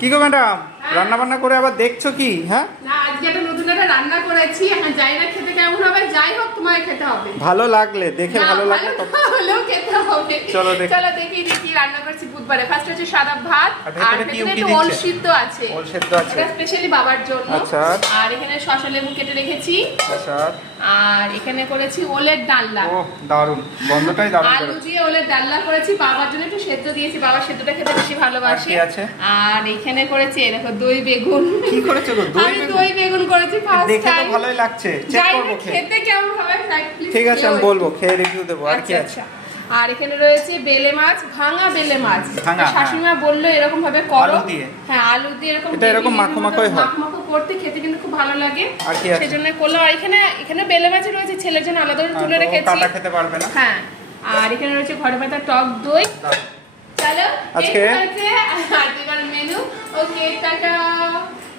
কি গো ম্যাডাম, রান্না বান্না করে আবার দেখছো কি? হ্যাঁ না, আজকে একটা নতুন একটা রান্না করেছি। এখন জানি না খেতে কেমন হবে, যাই হোক তোমায় খেতে হবে। ভালো লাগলে দেখে, ভালো লাগলে হলেও খেতে হবে। চলো দেখি। চলো দেখি কি রান্না করছি বুধবারে। ফার্স্ট হচ্ছে সাদা ভাত, আর ভেতরে একটু ওল সিদ্ধ আছে। ওল সিদ্ধ আছে, এটা স্পেশালি বাবার জন্য। আচ্ছা। আর এখানে শসা লেবু কেটে রেখেছি। আচ্ছা। আর এখানে করেছি ওলের ডালনা। ও দারুণ, গন্ধটাই দারুণ। আলু দিয়ে ওলের ডালনা করেছি, বাবার জন্য একটু সেদ্ধ দিয়েছি, বাবা সেদ্ধটা খেতে বেশি ভালোবাসে। আর এখানে করেছি দেখো দই বেগুন। কি করেছো গো? আমি দই বেগুন করেছি ফার্স্ট টাইম। দেখে তো ভালোই লাগছে, চেক করব খেতে কেমন হবে প্লিজ। ঠিক আছে, আমি বলবো, খেয়ে রিভিউ দেবো। আর কি আছে? আর এখানে রয়েছে বেলে মাছ, ভাঙা বেলে মাছ। শাশুড়িমা বললো এরকম ভাবে করো। আলু দিয়ে? হ্যাঁ, আলু দিয়ে এরকম এটা এরকম মাখো মাখোই হয়। মাখো মাখো করতে খেতে কিন্তু খুব ভালো লাগে। আর কি আছে? সেজন্য করলাম। আর এখানে বেলে মাছই রয়েছে, ছেলের জন্য আলাদা করে তুলে রেখেছি। কাটা খেতে পারবে না। হ্যাঁ। আর এখানে রয়েছে ঘরে পাতা টক দই। চলো আজকে আজকের মেনু। ওকে টাটা।